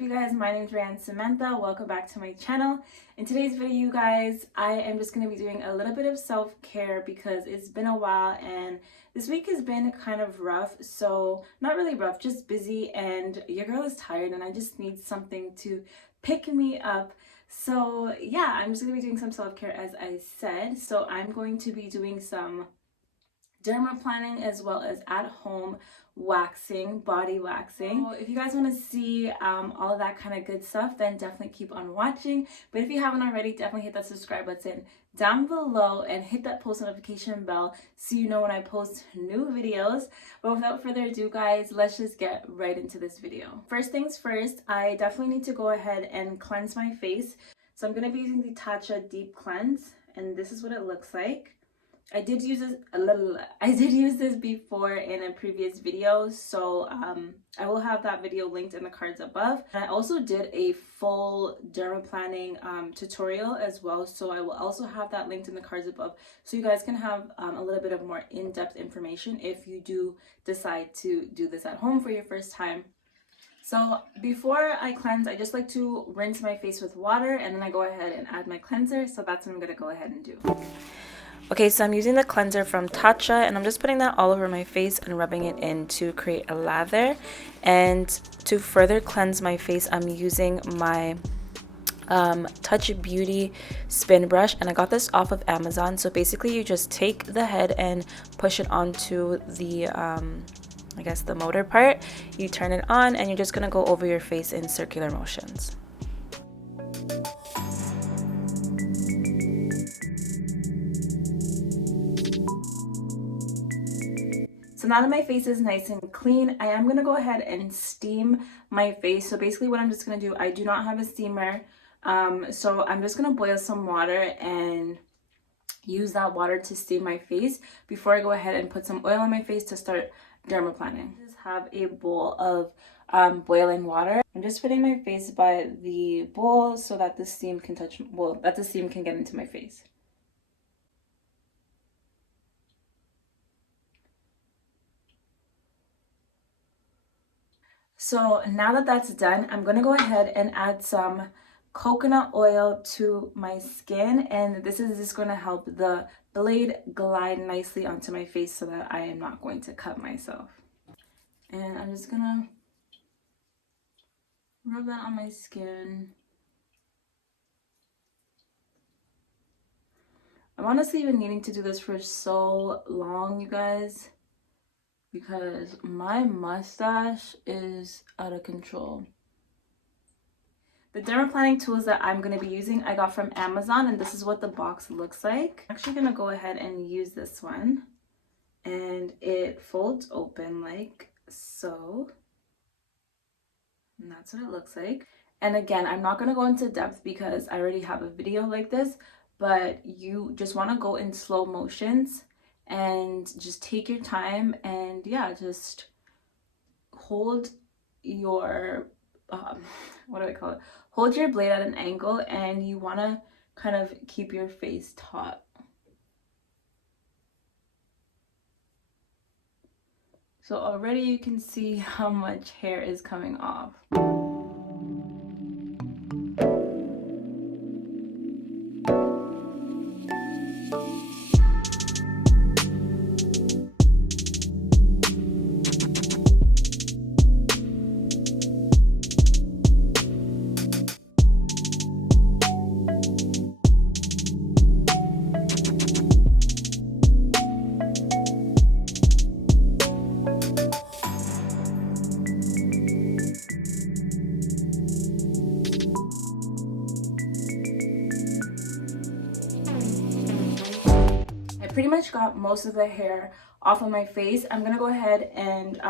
up, you guys? My name is Samantha. Welcome back to my channel. In today's video, you guys, I am just going to be doing a little bit of self-care because it's been a while and this week has been kind of rough. So not really rough, just busy, and your girl is tired and I just need something to pick me up. So yeah, I'm just going to be doing some self-care as I said. So I'm going to be doing some dermaplaning as well as at home waxing, body waxing. So if you guys want to see all of that kind of good stuff, then definitely keep on watching. But if you haven't already, definitely hit that subscribe button down below and hit that post notification bell so you know when I post new videos. But without further ado, guys, let's just get right into this video. First things first, I definitely need to go ahead and cleanse my face. So I'm going to be using the Tatcha Deep Cleanse, and this is what it looks like. I did use this before in a previous video, so I will have that video linked in the cards above. And I also did a full dermaplaning tutorial as well, so I will also have that linked in the cards above, so you guys can have a little bit of more in-depth information if you do decide to do this at home for your first time. So before I cleanse, I just like to rinse my face with water, and then I go ahead and add my cleanser, so that's what I'm going to go ahead and do. Okay, so I'm using the cleanser from Tatcha, and I'm just putting that all over my face and rubbing it in to create a lather. And to further cleanse my face, I'm using my Touch Beauty spin brush, and I got this off of Amazon. So basically you just take the head and push it onto the I guess the motor part. You turn it on and you're just gonna go over your face in circular motions. So now that my face is nice and clean, I am going to go ahead and steam my face. So basically what I'm just going to do, I do not have a steamer. So I'm just going to boil some water and use that water to steam my face before I go ahead and put some oil on my face to start dermaplaning. I just have a bowl of boiling water. I'm just putting my face by the bowl so that the steam can get into my face. So now that that's done, I'm going to go ahead and add some coconut oil to my skin, and this is just going to help the blade glide nicely onto my face so that I am not going to cut myself. And I'm just going to rub that on my skin. I'm honestly been needing to do this for so long, you guys, because my mustache is out of control. The dermaplaning tools that I'm going to be using I got from Amazon, and this is what the box looks like. I'm actually going to go ahead and use this one, and it folds open like so, and that's what it looks like. And again, I'm not going to go into depth because I already have a video like this, but you just want to go in slow motions and just take your time, and yeah, just hold your what do I call it? Hold your blade at an angle, and you want to kind of keep your face taut. So already you can see how much hair is coming off. Pretty much got most of the hair off of my face. I'm gonna go ahead and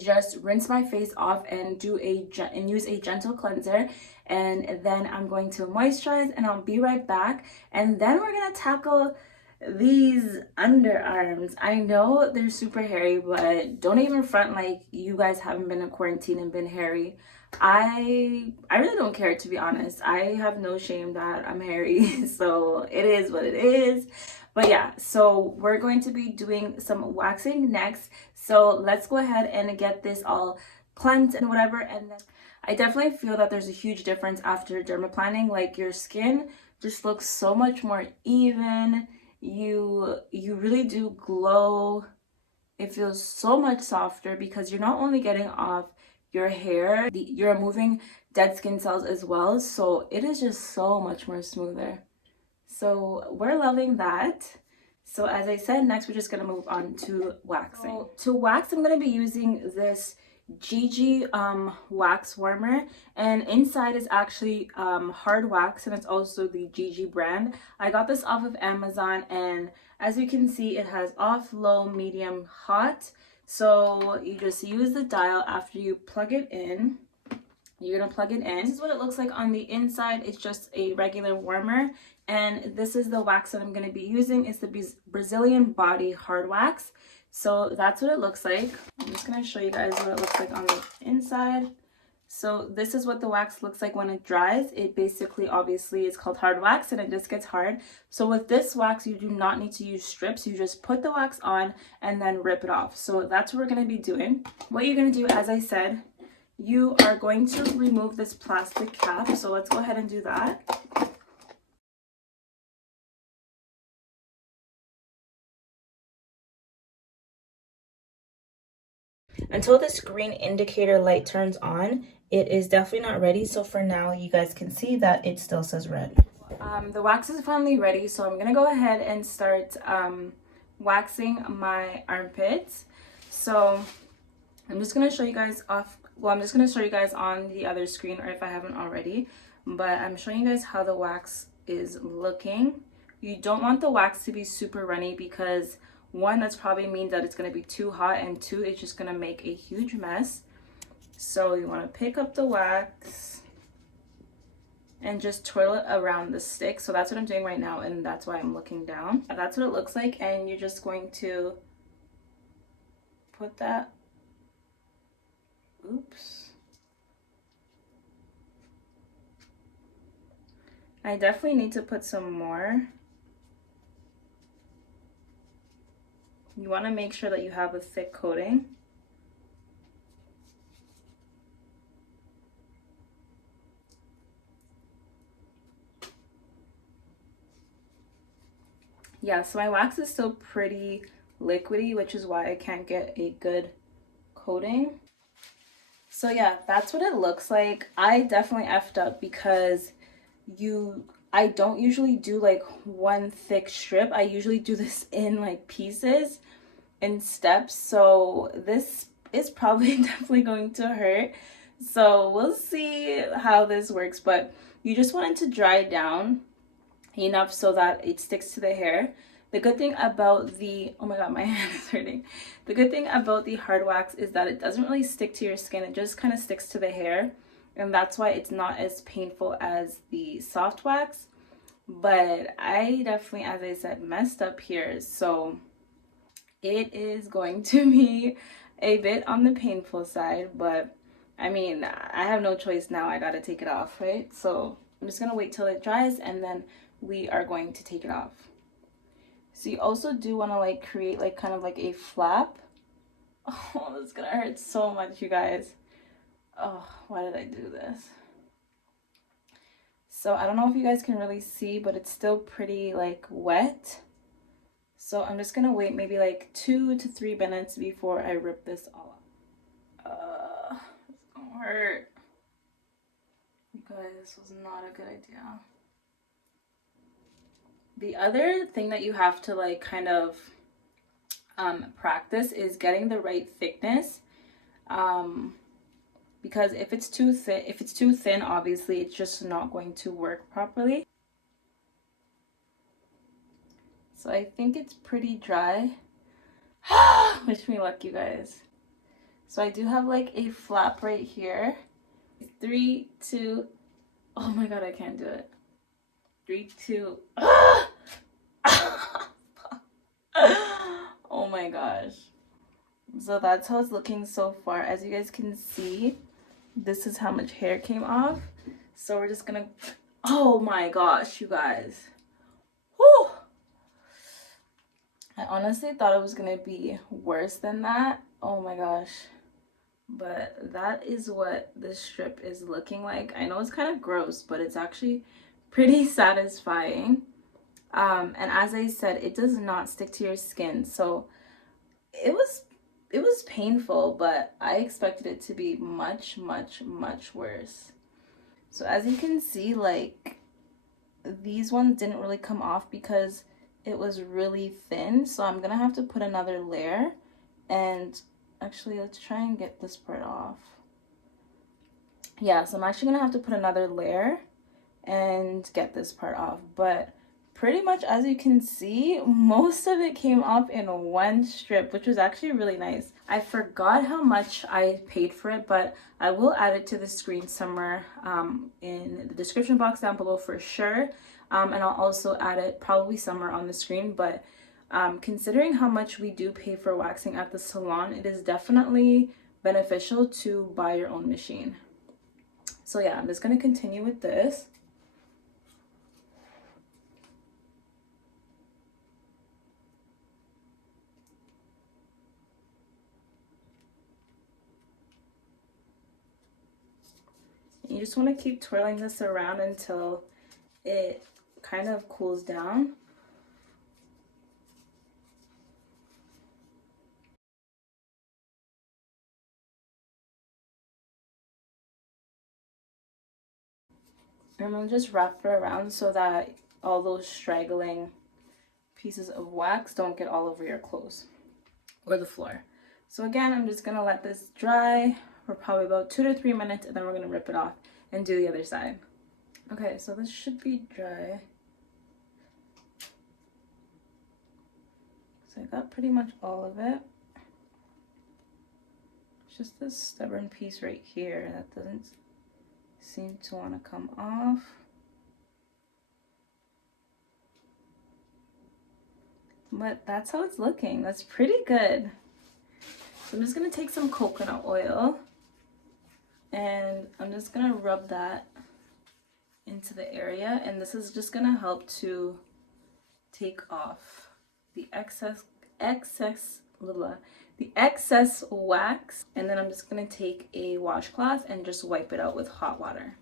just rinse my face off and use a gentle cleanser, and then I'm going to moisturize, and I'll be right back. And then we're gonna tackle these underarms. I know they're super hairy, but don't even front like you guys haven't been in quarantine and been hairy. I really don't care, to be honest. I have no shame that I'm hairy, so it is what it is. But yeah, so we're going to be doing some waxing next. So let's go ahead and get this all cleanse and whatever. And then I definitely feel that there's a huge difference after dermaplaning. Like your skin just looks so much more even. You really do glow. It feels so much softer because you're not only getting off your hair, you're removing dead skin cells as well. So it is just so much more smoother. So we're loving that. So as I said, next we're just going to move on to waxing. So to wax, I'm going to be using this Gigi wax warmer, and inside is actually hard wax, and it's also the Gigi brand. I got this off of Amazon, and as you can see, it has off, low, medium, hot. So you just use the dial after you plug it in. You're gonna plug it in. This is what it looks like on the inside. It's just a regular warmer, and this is the wax that I'm gonna be using. It's the Brazilian Body Hard Wax. So that's what it looks like. I'm just gonna show you guys what it looks like on the inside. So this is what the wax looks like when it dries. It basically, obviously, is called hard wax, and it just gets hard. So with this wax, you do not need to use strips. You just put the wax on and then rip it off. So that's what we're gonna be doing. What you're gonna do, as I said, you are going to remove this plastic cap. So let's go ahead and do that. Until this green indicator light turns on, it is definitely not ready. So for now, you guys can see that it still says red. The wax is finally ready. So I'm going to go ahead and start waxing my armpits. So I'm just going to show you guys off. Well, I'm just going to show you guys on the other screen, or if I haven't already. But I'm showing you guys how the wax is looking. You don't want the wax to be super runny because one, that's probably means that it's going to be too hot, and two, it's just going to make a huge mess. So you want to pick up the wax and just twirl it around the stick. So that's what I'm doing right now, and that's why I'm looking down. That's what it looks like, and you're just going to put that. Oops. I definitely need to put some more. You want to make sure that you have a thick coating. Yeah, so my wax is still pretty liquidy, which is why I can't get a good coating. So yeah, that's what it looks like. I definitely effed up because I don't usually do like one thick strip. I usually do this in like pieces, in steps. So this is probably definitely going to hurt. So we'll see how this works, but you just want it to dry down enough so that it sticks to the hair. The good thing about the, oh my god, my hand is hurting. The good thing about the hard wax is that it doesn't really stick to your skin. It just kind of sticks to the hair. And that's why it's not as painful as the soft wax. But I definitely, as I said, messed up here. So it is going to be a bit on the painful side. But I mean, I have no choice now. I got to take it off, right? So I'm just going to wait till it dries, and then we are going to take it off. So you also do want to like create like kind of like a flap. Oh, this is gonna hurt so much, you guys. Oh, why did I do this? So I don't know if you guys can really see, but it's still pretty like wet. So I'm just gonna wait maybe like 2 to 3 minutes before I rip this all off. It's gonna hurt. You guys, this was not a good idea. The other thing that you have to like kind of practice is getting the right thickness, because if it's too thin, obviously it's just not going to work properly. So I think it's pretty dry. Wish me luck, you guys. So I do have like a flap right here. 3, 2, oh my god, I can't do it. 3, 2, oh my gosh. So that's how it's looking so far. As you guys can see, this is how much hair came off. So we're just gonna, oh my gosh, you guys. Whew. I honestly thought it was gonna be worse than that. Oh my gosh. But that is what this strip is looking like. I know it's kind of gross, but it's actually pretty satisfying. And as I said, it does not stick to your skin. So it was painful, but I expected it to be much, much, much worse. So as you can see, like, these ones didn't really come off because it was really thin. So I'm gonna have to put another layer. And actually, let's try and get this part off. Yeah, so I'm actually gonna have to put another layer and get this part off. But pretty much, as you can see, most of it came off in one strip, which was actually really nice. I forgot how much I paid for it, but I will add it to the screen somewhere in the description box down below for sure. And I'll also add it probably somewhere on the screen. But considering how much we do pay for waxing at the salon, it is definitely beneficial to buy your own machine. So yeah, I'm just gonna continue with this. You just want to keep twirling this around until it kind of cools down. And then just wrap it around so that all those straggling pieces of wax don't get all over your clothes or the floor. So again, I'm just gonna let this dry for probably about 2 to 3 minutes, and then we're gonna rip it off and do the other side. Okay, so this should be dry. So I got pretty much all of it. It's just this stubborn piece right here that doesn't seem to want to come off. But that's how it's looking. That's pretty good. So I'm just gonna take some coconut oil and I'm just gonna rub that into the area, and this is just gonna help to take off the excess wax. And then I'm just gonna take a washcloth and just wipe it out with hot water.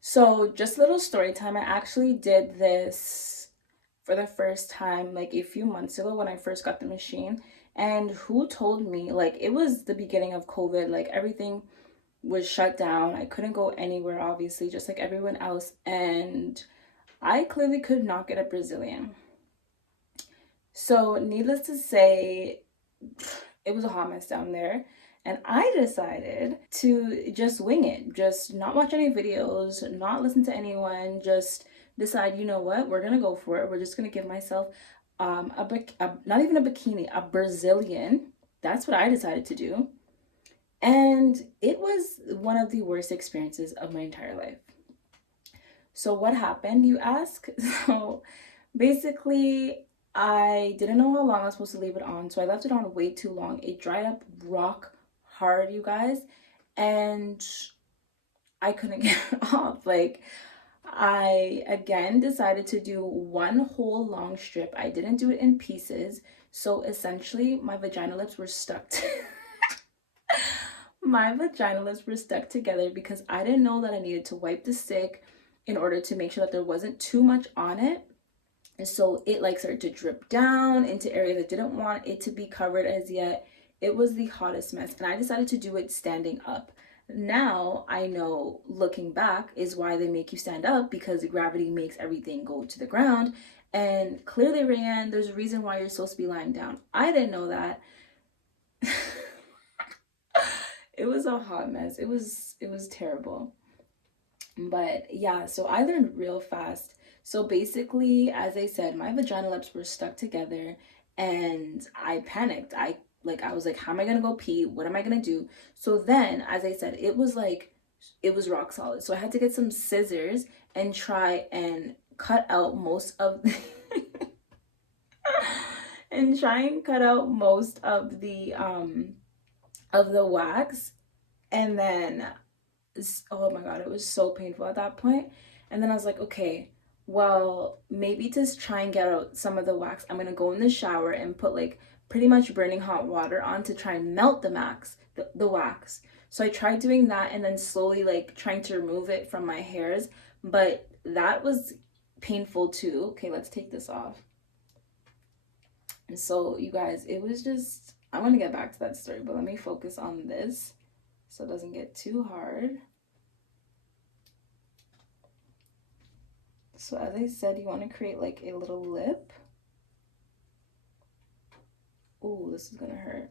So just a little story time. I actually did this for the first time like a few months ago when I first got the machine. And who told me, like, it was the beginning of COVID, like everything was shut down. I couldn't go anywhere, obviously, just like everyone else. And I clearly could not get a Brazilian. So needless to say, it was a hot mess down there. And I decided to just wing it, just not watch any videos, not listen to anyone, just decide, you know what, we're gonna go for it. We're just gonna give myself not even a bikini, a Brazilian. That's what I decided to do. And it was one of the worst experiences of my entire life. So what happened, you ask? So basically, I didn't know how long I was supposed to leave it on, so I left it on way too long. It dried up rock hard, you guys, and I couldn't get it off. Like, I again decided to do one whole long strip. I didn't do it in pieces, so essentially my vagina lips were stuck my vagina lips were stuck together because I didn't know that I needed to wipe the stick in order to make sure that there wasn't too much on it. And so it like started to drip down into areas that didn't want it to be covered as yet. It was the hottest mess, and I decided to do it standing up. Now I know, looking back, is why they make you stand up, because gravity makes everything go to the ground. And clearly, Rayanne, there's a reason why you're supposed to be lying down. I didn't know that. It was a hot mess. It was terrible. But yeah, so I learned real fast. So basically, as I said, my vagina lips were stuck together and I panicked. I was like, how am I gonna go pee? What am I gonna do? So then, as I said, it was rock solid. So I had to get some scissors and try and cut out most of the and try and cut out most of the wax. And then, oh my god, it was so painful at that point. And then I was like, okay, well, maybe to try and get out some of the wax, I'm gonna go in the shower and put like pretty much burning hot water on to try and melt the wax. So I tried doing that and then slowly like trying to remove it from my hairs, but that was painful too. Okay, let's take this off. And so you guys, it was just, I'm gonna get back to that story, but let me focus on this so it doesn't get too hard. So as I said, you want to create like a little lip. Oh, this is gonna hurt.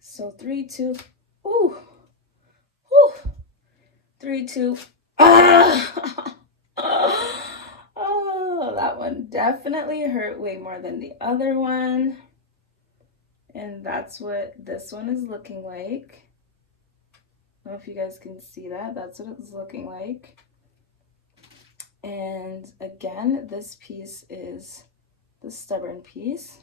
So 3, 2, ooh, ooh, 3, 2, ah! Oh, that one definitely hurt way more than the other one. And that's what this one is looking like. I don't know if you guys can see that. That's what it's looking like. And again, this piece is the stubborn piece.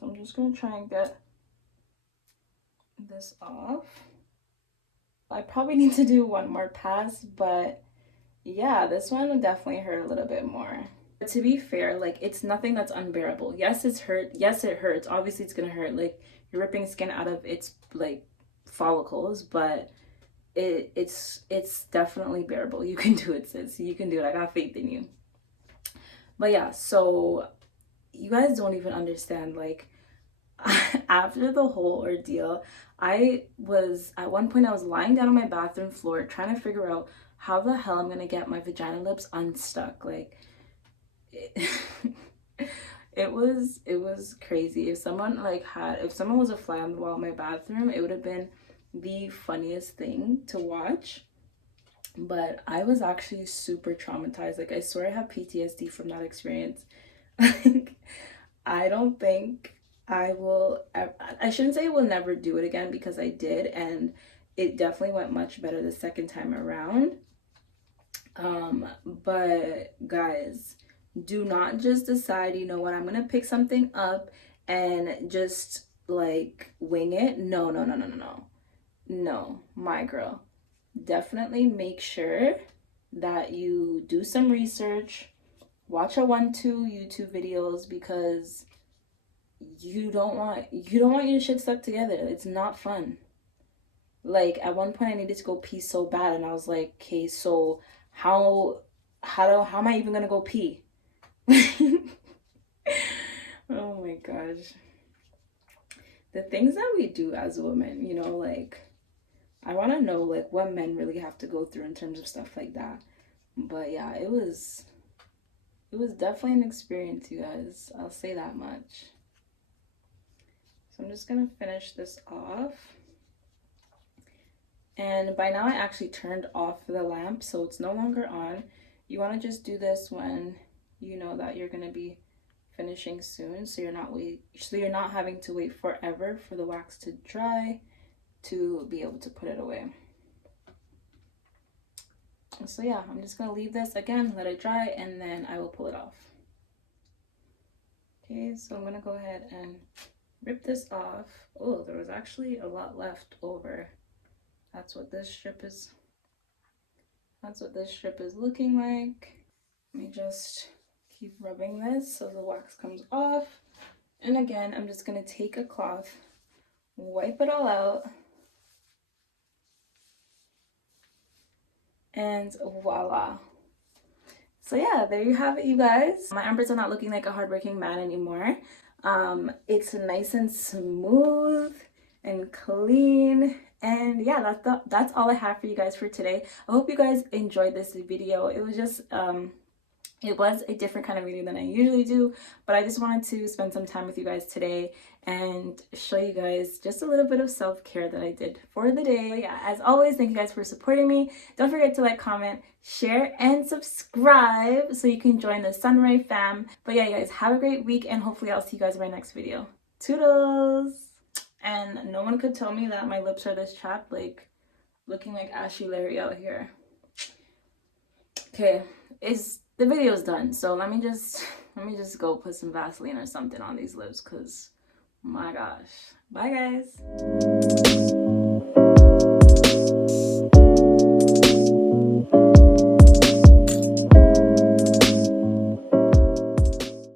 So I'm just going to try and get this off. I probably need to do one more pass, but yeah, this one would definitely hurt a little bit more. But to be fair, like, it's nothing that's unbearable. Yes, it's hurt. Yes, it hurts. Obviously, it's gonna hurt. Like, you're ripping skin out of its like follicles, but it's definitely bearable. You can do it, sis. You can do it. I got faith in you. But yeah, so you guys don't even understand, like, after the whole ordeal, I was, at one point I was lying down on my bathroom floor trying to figure out how the hell I'm gonna get my vagina lips unstuck. Like, it was crazy. If someone was a fly on the wall in my bathroom, it would have been the funniest thing to watch. But I was actually super traumatized. Like, I swear I have PTSD from that experience. Like, I don't think I will, I shouldn't say I will never do it again, because I did, and it definitely went much better the second time around. But guys, do not just decide, you know what, I'm gonna pick something up and just like wing it. No, no, no, no, no, no. No, my girl. Definitely make sure that you do some research, watch a 1-2 YouTube videos, because you don't want your shit stuck together. It's not fun. Like, at one point I needed to go pee so bad, and I was like, okay, so how am I even gonna go pee? Oh my gosh. The things that we do as women, you know, like, I want to know like what men really have to go through in terms of stuff like that. But yeah, it was definitely an experience, you guys. I'll say that much. So I'm just gonna finish this off. And by now I actually turned off the lamp, so it's no longer on. You want to just do this when you know that you're gonna be finishing soon, so you're not having to wait forever for the wax to dry to be able to put it away. So yeah, I'm just gonna leave this again, let it dry, and then I will pull it off. Okay, so I'm gonna go ahead and rip this off. Oh, there was actually a lot left over. That's what this strip is looking like. Let me just keep rubbing this so the wax comes off. And again, I'm just gonna take a cloth, wipe it all out, and voila. So yeah, there you have it, you guys. My armpits are not looking like a hardworking man anymore. It's nice and smooth and clean. And yeah, that's all I have for you guys for today. I hope you guys enjoyed this video. It was just It was a different kind of video than I usually do, but I just wanted to spend some time with you guys today and show you guys just a little bit of self-care that I did for the day. But yeah, as always, thank you guys for supporting me. Don't forget to like, comment, share, and subscribe so you can join the Sunray fam. But yeah, guys, have a great week, and hopefully I'll see you guys in my next video. Toodles! And no one could tell me that my lips are this chapped, like looking like Ashley Larry out here. Okay, the video's done, so let me just go put some Vaseline or something on these lips, because my gosh. Bye guys.